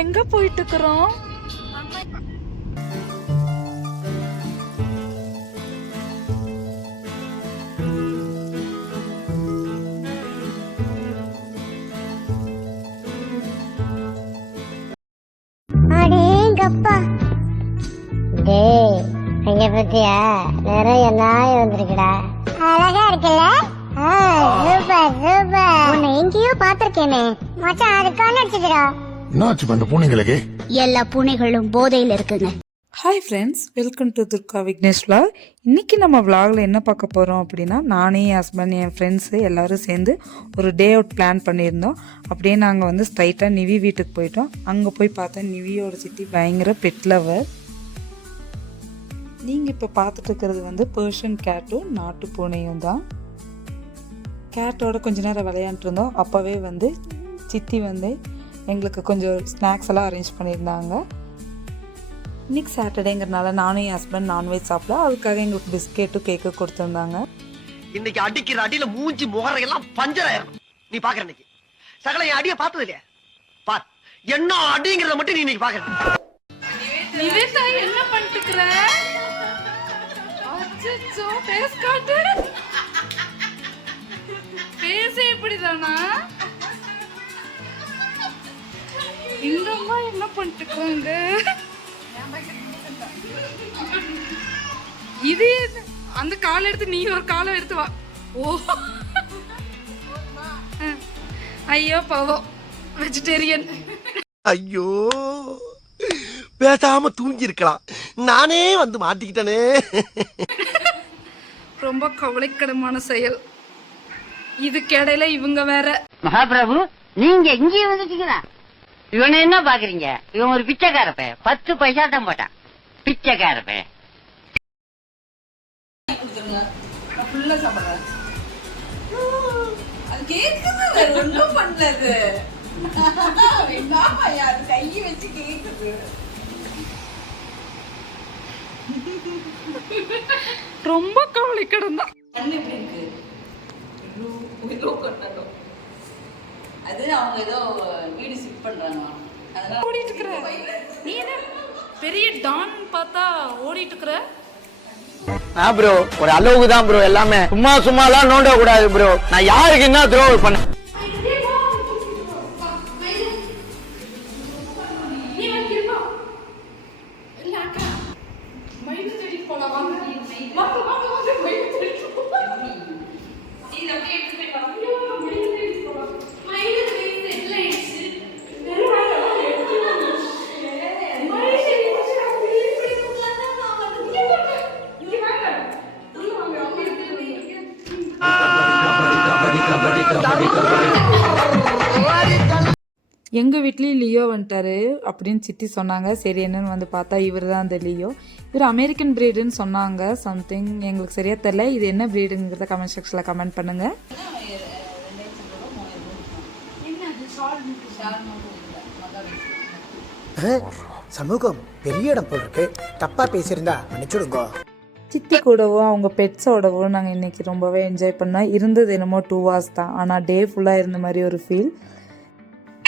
எங்க போயிட்டு இருக்கிறோம்? அடேங்கப்பா, டேய் அங்க பத்தியா நிறைய நாய் வந்திருக்குடா. அழகா இருக்குல்ல? Super super. உன்னை எங்கேயோ பாத்திருக்கேனே மச்சான், அது கண்ணடிச்சுக்கிறா. என்னாச்சு அந்த பூனைங்களுக்கு? எல்லா பூனைகளும் போதையில் இருக்குங்க. Hi friends, welcome to Durga Vignesh vlog. இன்றைக்கி நம்ம vlogல என்ன பார்க்க போகிறோம் அப்படின்னா, நானே என் ஹஸ்பண்ட் என் ஃப்ரெண்ட்ஸு எல்லோரும் சேர்ந்து ஒரு டே அவுட் பிளான் பண்ணியிருந்தோம். அப்படியே நாங்கள் வந்து ஸ்ட்ரைட்டாக நிவி வீட்டுக்கு போயிட்டோம். அங்கே போய் பார்த்தா நிவியோட சித்தி பயங்கர பெட் லவர். நீங்கள் இப்போ பார்த்துட்டு இருக்கிறது வந்து பெர்ஷியன் கேட்டும் நாட்டு பூனையும் தான். கேட்டோட கொஞ்ச நேரம் விளையாண்டுருந்தோம். அப்போவே வந்து சித்தி வந்து எங்களுக்கு கொஞ்சம் ஸ்நாக்ஸ் எல்லாம் அரேஞ்ச் பண்ணியிருந்தாங்க. இன்றைக்கி சாட்டர்டேங்கிறனால நானும் என் ஹஸ்பண்ட் நான்வெஜ் சாப்பிட, அதுக்காக எங்களுக்கு பிஸ்கெட்டும் கேக்கு கொடுத்துருந்தாங்க. இன்னைக்கு அடிக்கிற அடியில மூஞ்சி முகரையெல்லாம் பஞ்சர் ஆயிரும். நீ பாக்குற இன்னைக்கு சகல என் அடிய பார்த்தது இல்லையா? பார் என்ன அடிங்கிறத மட்டும் நீ இன்னைக்கு பாக்குற. நிவேதா என்ன பண்ணிட்டுக்கிற? அச்சச்சோ, ஃபேஸ் காட்டு. ஃபேஸ் எப்படிதானா? இந்த அம்மா என்ன பண்ணிட்டுக்கிறாங்க? இது அந்த காலை எடுத்து நீ ஒரு காலை எடுத்து வா. ஓ ஐயோ பாவம், வெஜிடேரியன். ஐயோ பேசாம தூங்கி இருக்கலாம், நானே வந்து மாட்டிக்கிட்டனே. ரொம்ப கவலைக்கிடமான செயல். இதுக்கிடையில இவங்க வேற. மகாபிரபு, நீங்க இங்கே வந்துட்டீங்களா? இவனை என்ன பாக்குறீங்க? இவன் ஒரு பிச்சைக்காரப்ப, 10 பைசா தான் போட்டான். பிச்சைக்காரப்ப. ரொம்ப கவலைக்கிடம் தான். அது அவங்க ஏதோ வீடு ஷிஃப்ட் பண்றாங்க, அதனால ஓடிட்டு இருக்கிற நீ என்ன பெரிய டான் பார்த்தா ஓடிட்டு இருக்கிற? ப்ரோ, ஒரு அளவுக்கு தான் ப்ரோ, எல்லாமே சும்மா சும்மாலாம் நோண்ட கூடாது ப்ரோ. நான் யாருக்கு என்ன த்ரோ பண்ண? எங்கள் வீட்லேயும் லியோ வந்துட்டாரு அப்படின்னு சித்தி சொன்னாங்க. சரி என்னன்னு வந்து பார்த்தா இவர் தான் அந்த லியோ. இவர் அமெரிக்கன் ப்ரீடுன்னு சொன்னாங்க. சம்திங் எங்களுக்கு சரியாக தெரில. இது என்ன ப்ரீடுங்கிறத கமெண்ட் செக்ஷனில் கமெண்ட் பண்ணுங்கள். சமூகம் பெரிய இடம் போல் இருக்கு, தப்பா பேசியிருந்தா மன்னிச்சுடுங்க. சித்தி கூடவும் அவங்க பெட்ஸோடவும் நாங்கள் இன்றைக்கி ரொம்பவே என்ஜாய் பண்ணோம். இருந்தது என்னமோ 2 hours தான், ஆனால் டே ஃபுல்லாக இருந்த மாதிரி ஒரு ஃபீல்.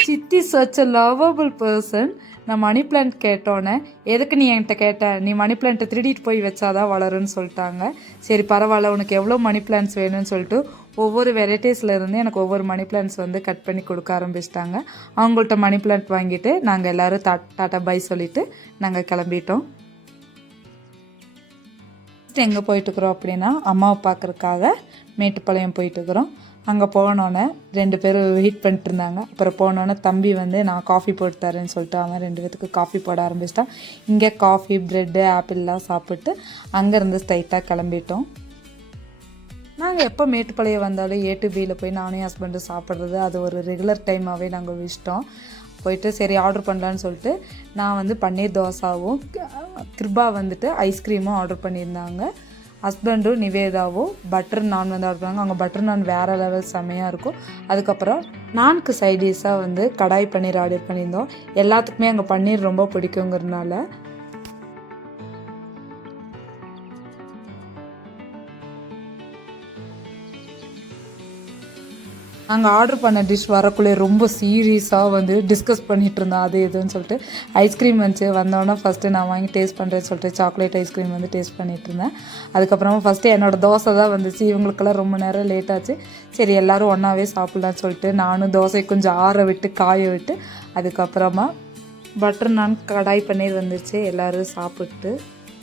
சித்தி சச் அ லவபிள் பர்சன். நான் மணி பிளான்ட் கேட்டோன்னே, எதுக்கு நீ என்கிட்ட கேட்ட, நீ மணி பிளான்ட்டை திருடிட்டு போய் வச்சாதான் வளருன்னு சொல்லிட்டாங்க. சரி பரவாயில்ல, உனக்கு எவ்வளோ மணி பிளான்ட்ஸ் வேணும்னு சொல்லிட்டு ஒவ்வொரு வெரைட்டிஸில் இருந்து எனக்கு ஒவ்வொரு மணி பிளான்ட்ஸ் வந்து கட் பண்ணி கொடுக்க ஆரம்பிச்சிட்டாங்க. அவங்கள்ட்ட மணி பிளான்ட் வாங்கிட்டு நாங்கள் எல்லோரும் டாட்டா பை சொல்லிவிட்டு நாங்கள் கிளம்பிட்டோம். எங்கே போயிட்டுருக்குறோம் அப்படின்னா, அம்மாவை பார்க்குறதுக்காக மேட்டுப்பாளையம் போயிட்டுருக்குறோம். அங்கே போனோன்னே 2 பேரும் வெயிட் பண்ணிட்டு இருந்தாங்க. அப்புறம் போனோன்னே தம்பி வந்து நான் காஃபி போட்டு தரேன்னு சொல்லிட்டு அவன் 2 பேத்துக்கு காஃபி போட ஆரம்பிச்சிட்டான். இங்கே காஃபி ப்ரெட்டு ஆப்பிள்லாம் சாப்பிட்டு அங்கேருந்து ஸ்ட்ரைட்டாக கிளம்பிட்டோம். நாங்கள் எப்போ மேட்டுப்பாளையம் வந்தாலும் A to Bயில் போய் நானும் ஹஸ்பண்டும் சாப்பிட்றது அது ஒரு ரெகுலர் டைமாகவே நாங்கள் வச்சிட்டோம். போயிட்டு சரி ஆர்டர் பண்ணலான்னு சொல்லிட்டு நான் வந்து பன்னீர் தோசாவும் கிருபா வந்துட்டு ஐஸ்கிரீமும் ஆர்டர் பண்ணியிருந்தாங்க. ஹஸ்பண்டும் நிவேதாவும் பட்டர் நான் வந்து ஆர்டர் பண்ணாங்க. அவங்க பட்டர் நான் வேறு லெவல் செம்மையாக இருக்கும். அதுக்கப்புறம் நான்கு சைடிஷாக வந்து கடாய் பன்னீர் ஆர்டர் பண்ணியிருந்தோம். எல்லாத்துக்குமே அங்கே பன்னீர் ரொம்ப பிடிக்குங்கிறதுனால நாங்கள் ஆர்டர் பண்ண டிஷ் வரக்குள்ளே ரொம்ப சீரியஸாக வந்து டிஸ்கஸ் பண்ணிகிட்டு இருந்தோம் அது எதுன்னு சொல்லிட்டு. ஐஸ்கிரீம் வந்துச்சு, வந்தோடனே ஃபஸ்ட்டு நான் வாங்கி டேஸ்ட் பண்ணுறேன்னு சொல்லிட்டு சாக்லேட் ஐஸ்கிரீம் வந்து டேஸ்ட் பண்ணிகிட்டு இருந்தேன். அதுக்கப்புறமா ஃபஸ்ட்டு என்னோடய தோசை தான் வந்துச்சு. இவங்களுக்கெல்லாம் ரொம்ப நேரம் லேட் ஆச்சு. சரி எல்லோரும் ஒன்றாவே சாப்பிட்லான்னு சொல்லிட்டு நானும் தோசை கொஞ்சம் ஆற விட்டு காய விட்டு அதுக்கப்புறமா பட்டர் நான் கடாய் பன்னீர் வந்துருச்சு. எல்லோரும் சாப்பிட்டு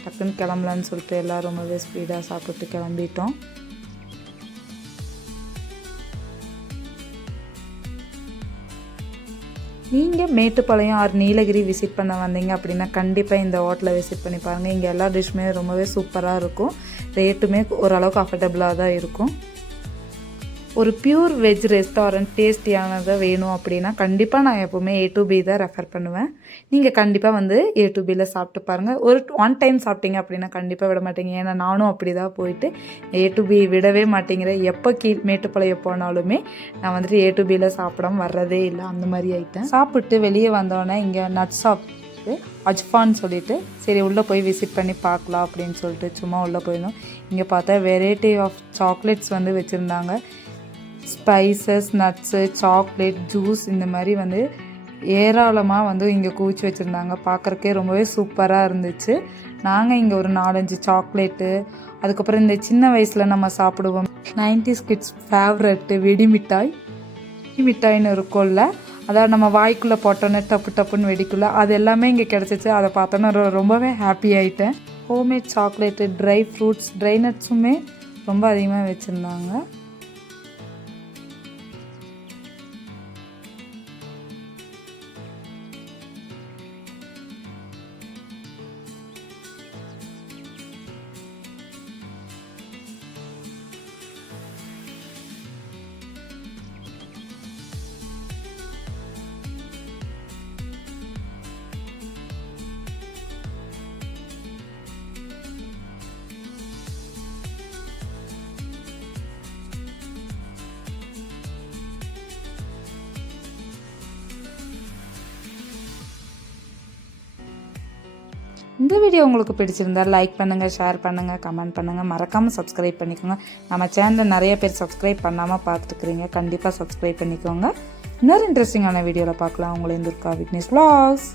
டக்குன்னு கிளம்பலான்னு சொல்லிட்டு எல்லோரும் ரொம்பவே ஸ்பீடாக சாப்பிட்டு கிளம்பிட்டோம். நீங்கள் மேட்டுப்பாளையம் ஆர் நீலகிரி விசிட் பண்ண வந்தீங்க அப்படின்னா கண்டிப்பாக இந்த ஹோட்டலை விசிட் பண்ணி பாருங்கள். இங்கே எல்லா டிஷ்ஷுமே ரொம்பவே சூப்பராக இருக்கும். ரேட்டுமே ஓரளவுக்கு அஃபர்டபுளாக தான் இருக்கும். ஒரு பியூர் வெஜ் ரெஸ்டாரண்ட் டேஸ்டியானதை வேணும் அப்படின்னா கண்டிப்பாக நான் எப்போவுமே A2B தான் ரெஃபர் பண்ணுவேன். நீங்கள் கண்டிப்பாக வந்து A2Bயில் சாப்பிட்டு பாருங்கள். ஒரு 1 டைம் சாப்பிட்டீங்க அப்படின்னா கண்டிப்பாக விட மாட்டீங்க. ஏன்னா நானும் அப்படி தான் போயிட்டு A2B விடவே மாட்டேங்கிறேன். எப்போ மேட்டுப்பாளையம் போனாலுமே நான் வந்துட்டு A2Bயில் சாப்பிடாம வர்றதே இல்லை. அந்த மாதிரி ஆகிட்டேன். சாப்பிட்டு வெளியே வந்தோடனே இங்கே நட் ஷாப் அஜ்ஃபான்னு சொல்லிட்டு சரி உள்ளே போய் விசிட் பண்ணி பார்க்கலாம் அப்படின்னு சொல்லிட்டு சும்மா உள்ளே போயிருந்தோம். இங்கே பார்த்தா வெரைட்டி ஆஃப் சாக்லேட்ஸ் வந்து வச்சுருந்தாங்க. ஸ்பைசஸ், நட்ஸு, சாக்லேட், ஜூஸ் இந்த மாதிரி வந்து ஏராளமாக வந்து இங்கே குவிச்சு வச்சுருந்தாங்க. பார்க்குறக்கே ரொம்பவே சூப்பராக இருந்துச்சு. நாங்கள் இங்கே ஒரு 4-5 சாக்லேட்டு, அதுக்கப்புறம் இந்த சின்ன வயசில் நம்ம சாப்பிடுவோம் 90s கிட்ஸ் ஃபேவரெட்டு வெடி மிட்டாய்ன்னு இருக்கும்ல, அதாவது நம்ம வாய்க்குள்ளே போட்டோன்னே டப்பு டப்புன்னு வெடிக்குள்ள, அது எல்லாமே இங்கே கிடச்சிச்சு. அதை பார்த்தோன்னா ரொம்பவே ஹாப்பி ஆகிட்டேன். Homemade chocolate, dry fruits, dry நட்ஸுமே ரொம்ப அதிகமாக வச்சுருந்தாங்க. இந்த வீடியோ உங்களுக்கு பிடிச்சிருந்தா லைக் பண்ணுங்கள், ஷேர் பண்ணுங்கள், கமெண்ட் பண்ணுங்கள், மறக்காமல் சப்ஸ்கிரைப் பண்ணிக்கோங்க. நம்ம சேனலில் நிறைய பேர் சப்ஸ்கிரைப் பண்ணாமல் பார்த்துட்டுருக்குறீங்க. கண்டிப்பாக சப்ஸ்கிரைப் பண்ணிக்கோங்க. இன்னொரு இன்ட்ரெஸ்டிங்கான வீடியோவில் பார்க்கலாம். உங்களை துர்கா விக்னேஷ் vlogs.